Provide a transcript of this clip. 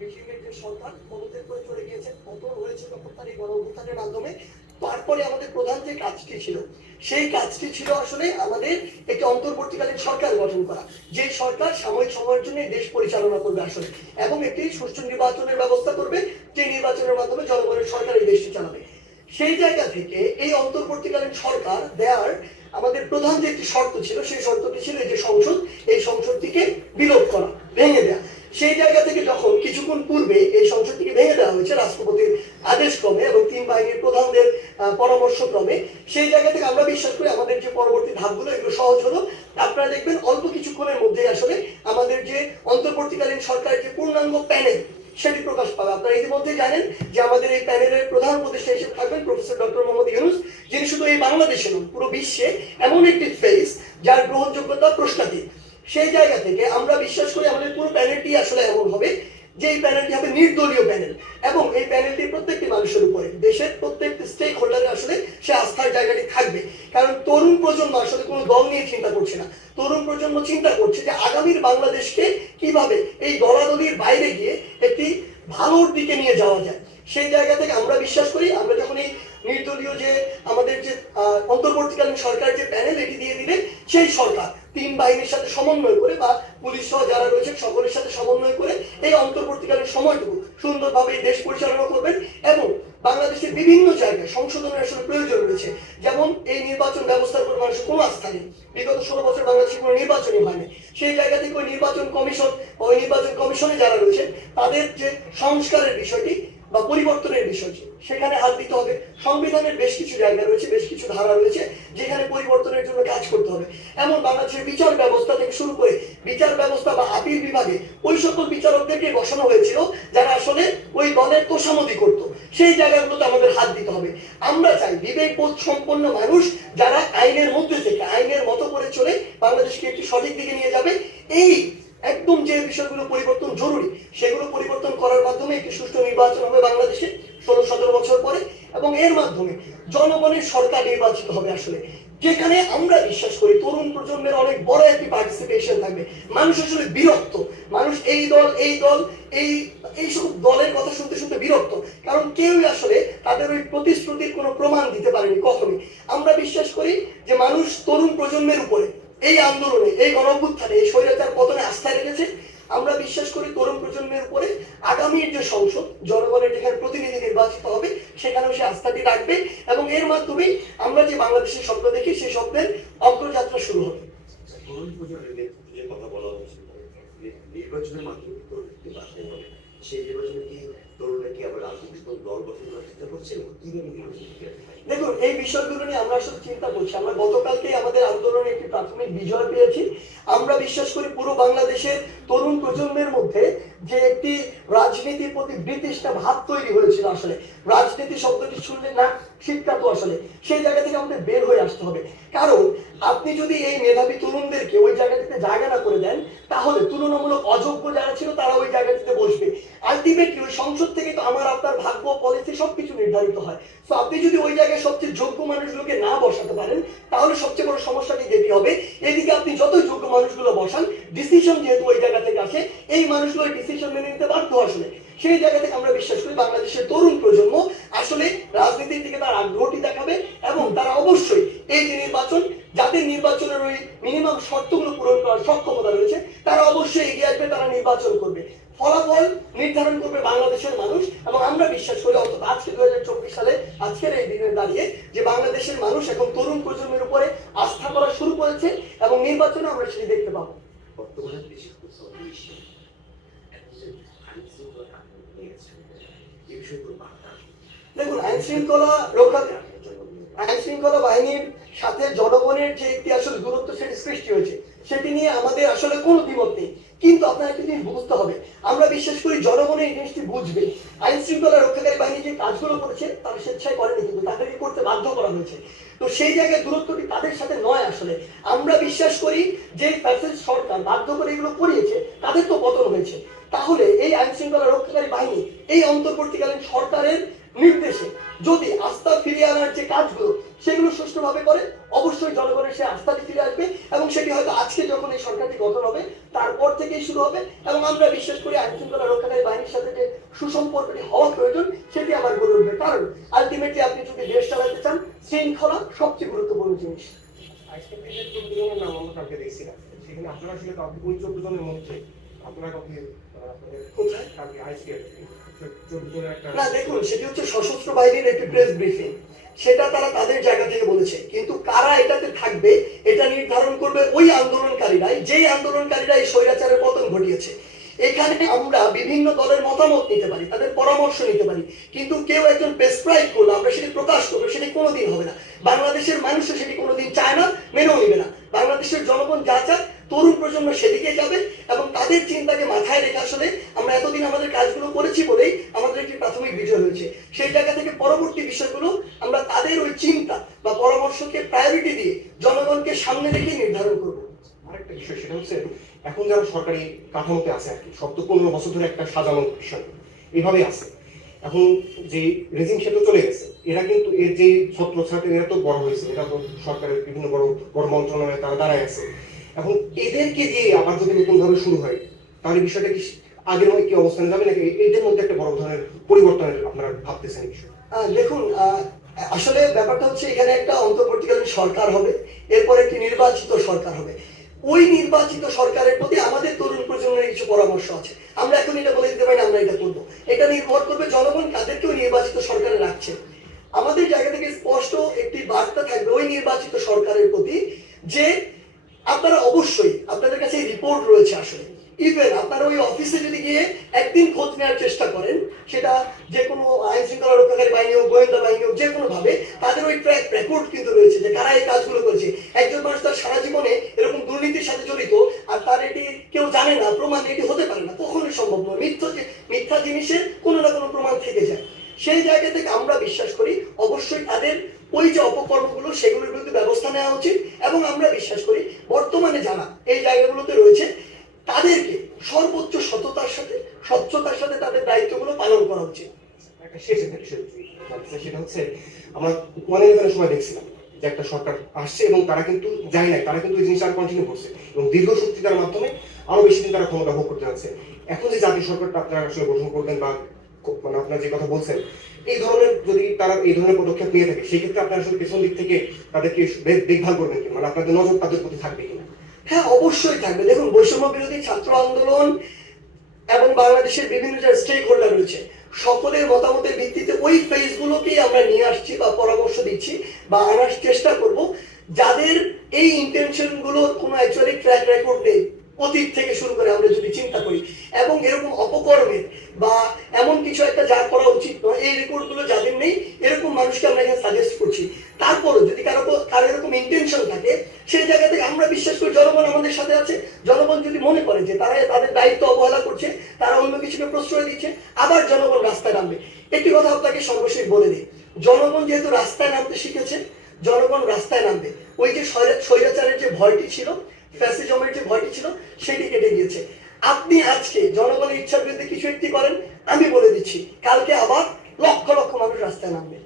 ব্রিটেনের যে সরকার পদত্যাগ করে চলে গিয়েছে, পতন হয়েছে তখন তার এই গণঅভ্যুত্থানের মাধ্যমে। তারপরে আমাদের প্রধান যে কাজটি ছিল, সেই কাজটি ছিল আসলে আমাদের একটি অন্তর্বর্তীকালীন সরকার গঠন করা, যে সরকার সাময়িক সময়ের জন্য দেশ পরিচালনা করবে আসলে, এবং একটি সুষ্ঠু নির্বাচনের ব্যবস্থা করবে, যে নির্বাচনের মাধ্যমে জনগণের সরকার এই দেশটি চালাবে। সেই জায়গা থেকে এই অন্তর্বর্তীকালীন সরকার দেওয়ার আমাদের প্রধান যে একটি শর্ত ছিল, সেই শর্তটি ছিল যে সংসদ, এই সংসদটিকে বিলোপ করা, ভেঙে দেওয়া সেই জায়গা থেকে যখন কিছুক্ষণ পূর্বে এই সংসদটিকে ভেঙে দেওয়া হয়েছে রাষ্ট্রপতির আদেশ ক্রমে এবং তিন বাহিনীর প্রধানদের আহ, পরামর্শ ক্রমে সেই জায়গা থেকে আমরা বিশ্বাস করি আমাদের যে পরবর্তী ধাপগুলো এগুলো সহজ হলো। আপনারা দেখবেন অল্প কিছুক্ষণের মধ্যেই আসলে আমাদের যে অন্তর্বর্তীকালীন সরকারের যে পূর্ণাঙ্গ প্যানেল সেটি প্রকাশ পাবে। আপনারা ইতিমধ্যে জানেন যে আমাদের এই প্যানেলের প্রধান উপদেষ্টা হিসেবে থাকবেন প্রফেসর ডক্টর মোহাম্মদ ইউনুস যিনি শুধু এই বাংলাদেশে নন পুরো বিশ্বে এমন একটি ফেস যার গ্রহণযোগ্যতা প্রশ্নাতীত। সেই জায়গা থেকে আমরা বিশ্বাস করি আমাদের পুরো প্যানেলটি আসলে এমন হবে যে এই প্যানেলটি হবে নির্দলীয় প্যানেল। এবং এই প্যানেলটি প্রত্যেকটি মানুষের উপরে, দেশের প্রত্যেকটি স্টেক হোল্ডারে আসলে সে আস্থার জায়গাটি থাকবে। কারণ তরুণ প্রজন্ম আসলে কোনো দল নিয়ে চিন্তা করছে না। তরুণ প্রজন্ম চিন্তা করছে যে আগামীর বাংলাদেশকে কীভাবে এই দলাদলির বাইরে গিয়ে একটি ভালোর দিকে নিয়ে যাওয়া যায়। সেই জায়গা থেকে আমরা বিশ্বাস করি, আমরা যখন এই নির্দলীয় যে আমাদের যে অন্তর্বর্তীকালীন সরকার যে প্যানেল এটি দিয়ে দিবে, সেই সরকার তিন বাহিনীর সাথে সমন্বয় করে বা পুলিশ সহ যারা রয়েছে সকলের সাথে সমন্বয় করে এই অন্তর্বর্তীকালীন সময়টুকু সুন্দরভাবে দেশ পরিচালনা করবেন এবং বাংলাদেশের বিভিন্ন জায়গায় সংশোধনের আসলে প্রয়োজন রয়েছে। যেমন এই নির্বাচন ব্যবস্থার উপর মানুষের কোনো আস্থা নেই। বিগত ষোলো বছর বাংলাদেশে কোনো নির্বাচনই হয়নি। সেই জায়গা থেকে ওই নির্বাচন কমিশন ওই নির্বাচন কমিশনে যারা রয়েছেন, তাদের যে সংস্কারের বিষয়টি বা পরিবর্তনের বিষয়টি, সেখানে হাত দিতে হবে। সংবিধানের বেশ কিছু জায়গা রয়েছে, বেশ কিছু ধারা রয়েছে। পরিবর্তনের জন্য কাজ করতে হবে। এমন বাংলাদেশের বিচার ব্যবস্থা থেকে শুরু করে বিচার ব্যবস্থা বা আপিল বিভাগে ওই সকল বিচারকদেরকে বসানো হয়েছিল, যারা আসলে ওই দলের তোষামতি করতো। সেই জায়গাগুলোতে আমাদের হাত দিতে হবে। আমরা চাই বিবেক বোধ সম্পন্ন মানুষ যারা আইনের মধ্যে থেকে, আইনের মতো করে চলে বাংলাদেশকে একটি সঠিক দিকে নিয়ে যাবে। এই একদম যে বিষয়গুলো পরিবর্তন জরুরি, সেগুলো পরিবর্তন করার মাধ্যমে একটি সুষ্ঠু নির্বাচন হবে বাংলাদেশে ষোলো সতেরো বছর পরে। এবং এর মাধ্যমে জনগণের সরকার নির্বাচিত হবে আসলে। যেখানে আমরা বিশ্বাস করি তরুণ প্রজন্মের অনেক বড় একটি পার্টিসিপেশন থাকবে। মানুষ আসলে বিরক্ত। মানুষ এই দল এই দল, এই, এইসব দলের কথা শুনতে শুনতে বিরক্ত। কারণ কেউই আসলে তাদের ওই প্রতিশ্রুতির কোনো প্রমাণ দিতে পারেনি কখনই। আমরা বিশ্বাস করি যে মানুষ তরুণ প্রজন্মের উপরে এই আন্দোলনে, এই গণঅভ্যুত্থানে, এই স্বৈরাচার পতনে আস্থা রেখেছে। আমরা বিশ্বাস করি তরুণ প্রজন্মের উপরে আগামীর যে সংসদ জনগণের যেখানে প্রতিনিধি নির্বাচিত হবে সেখানেও সে আস্থাটি রাখবে এবং এর মাধ্যমে আমরা যে বাংলাদেশের স্বপ্ন দেখি সেই স্বপ্নের অগ্রযাত্রা শুরু হবে। কথা বলা নির্বাচনের মাধ্যমে সেই নির্বাচনে কি দেখুন এই বিষয়গুলো নিয়ে আমরা আসলে চিন্তা করছি। আমরা গতকালকে আমাদের আন্দোলনে একটি প্রাথমিক বিজয় পেয়েছি। আমরা বিশ্বাস করি পুরো বাংলাদেশের তরুণ প্রজন্মের মধ্যে যে একটি রাজনীতির প্রতি ব্রিটিশটা ভাব তৈরি হয়েছিল আসলে। রাজনীতি শব্দটি শুনলে না শিক্ষাতো আসলে। সেই জায়গা থেকে আমাদের বের হয়ে আসতে হবে। কারণ আপনি যদি এই মেধাবী তরুণদেরকে ওই জায়গাটিতে জায়গা না করে দেন, তাহলে তুলনামূলক অযোগ্য যারা ছিল তারা ওই জায়গাটিতে বসবে। আলটিমেটলি ওই সংসদ থেকে তো আমার, আপনার ভাগ্য পলিসি সবকিছু নির্ধারিত হয়। তো আপনি যদি ওই জায়গায় সবচেয়ে যোগ্য মানুষগুলোকে না বসাতে পারেন, তাহলে সবচেয়ে বড় সমস্যাটি যেটি হবে, এদিকে আপনি যত যোগ্য মানুষগুলো বসান ডিসিশন যেহেতু ওই জায়গা থেকে আসে, এই মানুষগুলো ডিসিশন মেনে নিতে বাধ্য আসলে। সেই জায়গা থেকে আমরা বিশ্বাস করি বাংলাদেশের তরুণ প্রজন্ম আসলে রাজনীতির দিকে তার আগ্রহটি দেখাবে এবং তারা অবশ্যই এই যে নির্বাচন যাদের নির্বাচনের ওই মিনিমাম শর্তগুলো পূরণ করার সক্ষমতা রয়েছে, তারা অবশ্যই এগিয়ে আসবে, তারা নির্বাচন করবে। ফলাফল নির্ধারণ করবে বাংলাদেশের মানুষ এবং আমরা বিশ্বাস করি অন্তত আজকে দু হাজার চব্বিশ সালে আজকের এই দিনে দাঁড়িয়ে যে বাংলাদেশের মানুষ এখন তরুণ প্রজন্মের উপরে আস্থা করা শুরু করেছে এবং নির্বাচনে আমরা সেটি দেখতে পাবো। বর্তমানে দেখুন আইন শৃঙ্খলা রক্ষা আইন শৃঙ্খলা বাহিনীর সাথে জনগণের যে একটি আসলে দূরত্ব সেটি সৃষ্টি হয়েছে। সেটি নিয়ে আমাদের আসলে কোনো দ্বিমত নেই। কিন্তু আপনার একটা জিনিস বুঝতে হবে। আমরা বিশ্বাস করি জনগণের এই জিনিসটি বুঝবে। আইন শৃঙ্খলা রক্ষাকারী বাহিনী যে কাজগুলো করেছে, তারা স্বেচ্ছায় করেনি কিন্তু তাদেরকে করতে বাধ্য করা হয়েছে। তো সেই জায়গায় দূরত্বটি তাদের সাথে নয় আসলে। আমরা বিশ্বাস করি যে প্যাসেজ সরকার বাধ্য করে এগুলো করিয়েছে, তাদের তো পতন হয়েছে। তাহলে এই আইন শৃঙ্খলা রক্ষাকারী বাহিনী এই অন্তর্বর্তীকালীন সরকারের নির্দেশে যদি আস্থা ফিরিয়ে আনার যে কাজগুলো, সেগুলো সুষ্ঠুভাবে করে অবশ্যই জনগণের সে আস্থাটি ফিরে আসবে এবং সেটি হয়তো আজকে যখন এই সরকারটি গঠন হবে তারপর থেকেই শুরু হবে এবং আমরা বিশ্বাস করি আইন শৃঙ্খলা রক্ষাকারী বাহিনীর সাথে যে সুসম্পর্কটি হওয়া প্রয়োজন সেটি আবার গড়ে উঠবে। কারণ আলটিমেটলি আপনি যদি দেশ চালাতে চান শৃঙ্খলা সবচেয়ে গুরুত্বপূর্ণ জিনিস। আমরা সেখানে আপনারা ওই চোদ্দ জনের মধ্যে। আপনারা কাউকে না দেখুন হচ্ছে সশস্ত্র বাহিনীর একটি প্রেস ব্রিফিং সেটা তারা তাদের জায়গা থেকে বলেছে কিন্তু কারা এটাতে থাকবে, এটা নির্ধারণ করবে ওই আন্দোলনকারীরাই, যেই আন্দোলনকারীরা এই স্বৈরাচারের পতন ঘটিয়েছে। এখানে আমরা বিভিন্ন দলের মতামত নিতে পারি, তাদের পরামর্শ নিতে পারি, কিন্তু কেউ একজন প্রেসক্রাইব করল, আমরা সেটি প্রকাশ করব, সেটি কোনোদিন হবে না। বাংলাদেশের মানুষও সেটি কোনোদিন চায় না, মেনেও নিবে না। বাংলাদেশের জনগণ যা চায়, তরুণ প্রজন্ম সেদিকে যাবে জনগণকে সামনে রেখে নির্ধারণ করব। আরেকটা বিষয়, সেটা হচ্ছে এখন সরকারি কাঠামোতে আছে আর কি পনেরো বছর ধরে একটা সাজানো বিষয় আছে। এখন যে রেজিম সে তো চলে গেছে, এরা কিন্তু এর যে এরা তো বড় হয়েছে, এরা তো সরকারের বিভিন্ন বড় বড় মন্ত্রণালয়ে তারা দাঁড়ায় আছে। এখন এদেরকে দিয়ে আবার যদি নতুন ভাবে শুরু হয়, তাহলে বিষয়টা কি আগের মতো কি অবস্থানে যাবে নাকি এদের মধ্যে একটা বড় ধরনের পরিবর্তনের আপনারা ভাবতেছেন দেখুন আসলে ব্যাপারটা হচ্ছে এখানে একটা অন্তর্বর্তীকালীন সরকার হবে, এরপর একটি নির্বাচিত সরকার হবে। ওই নির্বাচিত সরকারের প্রতি আমাদের তরুণ প্রজন্মের কিছু পরামর্শ আছে। আমরা এখন এটা বলে দিতে পারি আমরা এটা করব। এটা নির্ভর করবে জনগণ কাদেরকেও নির্বাচিত সরকারে রাখছে। আমাদের জায়গা থেকে স্পষ্ট একটি বার্তা থাকবে ওই নির্বাচিত সরকারের প্রতি যে আপনারা অবশ্যই, আপনাদের কাছে রিপোর্ট রয়েছে আসলে। ইভেন আপনারা ওই অফিসে যদি গিয়ে একদিন খোঁজ নেওয়ার চেষ্টা করেন, সেটা যে কোনো আইন শৃঙ্খলা রক্ষাকারী বাহিনী হোক গোয়েন্দা বাহিনী হোক যে কোনো ভাবে, তাদের ওই ট্র্যাক রেকর্ড কিন্তু রয়েছে যে কারা এই কাজগুলো করেছে। একজন মানুষ তার সারা জীবনে এরকম দুর্নীতির সাথে জড়িত, আর তার এটি কেউ জানে না, প্রমাণ এটি হতে পারে না, কখনোই সম্ভব নয়। মিথ্যা মিথ্যা জিনিসের কোনো না কোনো প্রমাণ থেকে যায়। সেই জায়গা থেকে আমরা বিশ্বাস করি, অবশ্যই তাদের ওই যে অপকর্মগুলো, সেগুলোর বিরুদ্ধে ব্যবস্থা নেওয়া উচিত, এবং আমরা বিশ্বাস করি, বর্তমানে যারা এই জায়গাগুলোতে রয়েছে তাদেরকে সর্বোচ্চ সততার সাথে স্বচ্ছতার সাথে তাদের দায়িত্বগুলো পালন করা উচিত। একটা শেষ চাই, সেটা হচ্ছে আমরা মনিটরের সময় দেখছিলাম যে একটা সরকার আসছে এবং তারা কিন্তু যায় নাই তারা কিন্তু এই জিনিসটা কন্টিনিউ করছে এবং দীর্ঘ শক্তিতার মাধ্যমে আরও বেশি দিন তারা ক্ষমতা ভোগ করতে যাচ্ছে। এখন যে জাতীয় সরকারটা আপনারা আসলে গঠন করবেন বা মানে আপনারা যে কথা বলছেন এই ধরনের যদি তারা এই ধরনের পদক্ষেপ নিয়ে থাকে সেক্ষেত্রে আপনারা আসলে পেছন দিক থেকে তাদেরকে দেখভাল করবেন কি মানে আপনাদের নজর তাদের প্রতি থাকবে কিনা? হ্যাঁ অবশ্যই থাকবে। দেখুন বৈষম্য বিরোধী ছাত্র আন্দোলন এবং বাংলাদেশের বিভিন্ন যে স্টেক হোল্ডার রয়েছে, সকলের মতামতের ভিত্তিতে ওই ফেজগুলোকেই আমরা নিয়ে আসছি বা পরামর্শ দিচ্ছি বা আনার চেষ্টা করব। যাদের এই ইন্টেনশনগুলোর কোনো অ্যাকচুয়ালি ট্র্যাক রেকর্ড নেই, অতীত থেকে শুরু করে আমরা যদি চিন্তা করি, এবং এরকম অপকর্মের বা এমন কিছু একটা যা করা উচিত নয়, এই রেকর্ডগুলো যাদের নেই, এরকম মানুষকে আমরা এখানে সাজেস্ট করছি। তারপরও যদি কারও কারও এরকম ইন্টেনশন থেকে আমরা বিশ্বাস করি জনগণ আমাদের সাথে আছে। জনগণ যদি মনে করে যে তারা তাদের দায়িত্ব অবহেলা করছে, তারা অন্য কিছুকে প্রশ্রয় দিচ্ছে, আবার জনগণ রাস্তায় নামবে। একটি কথা আপনাকে সর্বশেষ বলে দিই। জনগণ যেহেতু রাস্তায় নামতে শিখেছে, জনগণ রাস্তায় নামবে। ওই যে স্বৈরা- স্বৈরাচারের যে ভয়টি ছিল, ফ্যাসিজমের যে ভয়টি ছিল, সেটি কেটে গিয়েছে। আপনি আজকে জনগণের ইচ্ছার বিরুদ্ধে কিছু একটি করেন, আমি বলে দিচ্ছি, কালকে আবার লক্ষ লক্ষ মানুষ রাস্তায় নামবে।